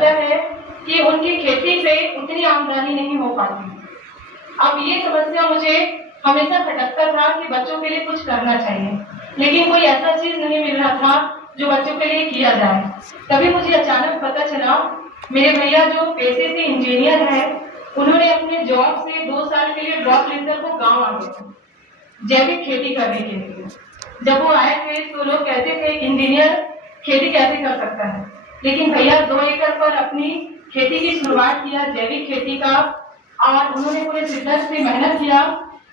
समस्या है कि उनकी खेती से उतनी आमदनी नहीं हो पाती। अब ये समस्या मुझे हमेशा खटकता था कि बच्चों के लिए कुछ करना चाहिए, लेकिन कोई ऐसा चीज नहीं मिल रहा था जो बच्चों के लिए किया जाए। तभी मुझे अचानक पता चला, मेरे भैया जो पेशे से इंजीनियर है, उन्होंने अपने जॉब से 2 साल के लिए ड्रॉप लेकर वो गांव आ गए जैविक खेती करने के लिए। जब वो आए थे तो लोग कहते थे इंजीनियर खेती कैसे कर सकता है, लेकिन भैया 2 एकड़ पर अपनी खेती की शुरुआत किया, जैविक खेती का, और उन्होंने पूरे शिद्दत से मेहनत किया।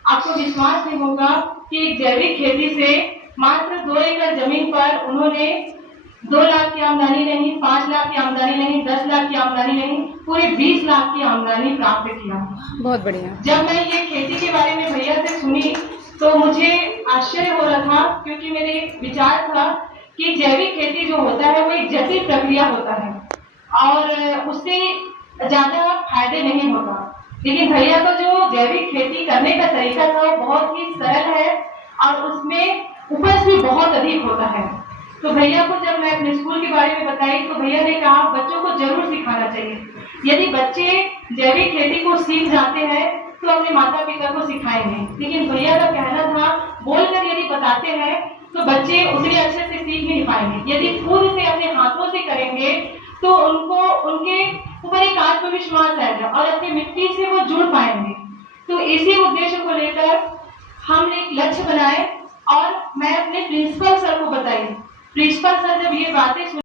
आपको विश्वास नहीं होगा कि जैविक खेती से मात्र 2 एकड़ जमीन पर उन्होंने 2 लाख की आमदनी नहीं, 5 लाख की आमदनी नहीं, 10 लाख की आमदनी नहीं, पूरे 20 लाख की आमदनी प्राप्त किया। बहुत बढ़िया। जब मैं ये खेती के बारे में भैया से सुनी तो मुझे आश्चर्य हो रहा था, क्योंकि मेरे विचार था कि जैविक खेती जो होता है वो एक जटिल प्रक्रिया होता है और उससे ज्यादा फायदे नहीं होता। लेकिन भैया का जो जैविक खेती करने का तरीका था वो बहुत ही सरल है और उसमें उपज भी बहुत अधिक होता है। तो भैया को जब मैं अपने स्कूल के बारे में बताई तो भैया ने कहा बच्चों को जरूर सिखाना चाहिए। यदि बच्चे जैविक खेती को सीख जाते हैं तो अपने माता पिता को सिखाएंगे, लेकिन भैया का कहना था बोलकर यदि बताते हैं तो बच्चे उतने अच्छे से सीख नहीं पाएंगे। यदि खुद से अपने हाथों से करेंगे तो उनको उनके ऊपर एक आत्मविश्वास आएगा और अपनी मिट्टी से वो जुड़ पाएंगे। तो इसी उद्देश्य को लेकर हम एक लक्ष्य बनाए और मैं अपने प्रिंसिपल सर को बताई। प्रिंसिपल सर जब ये बातें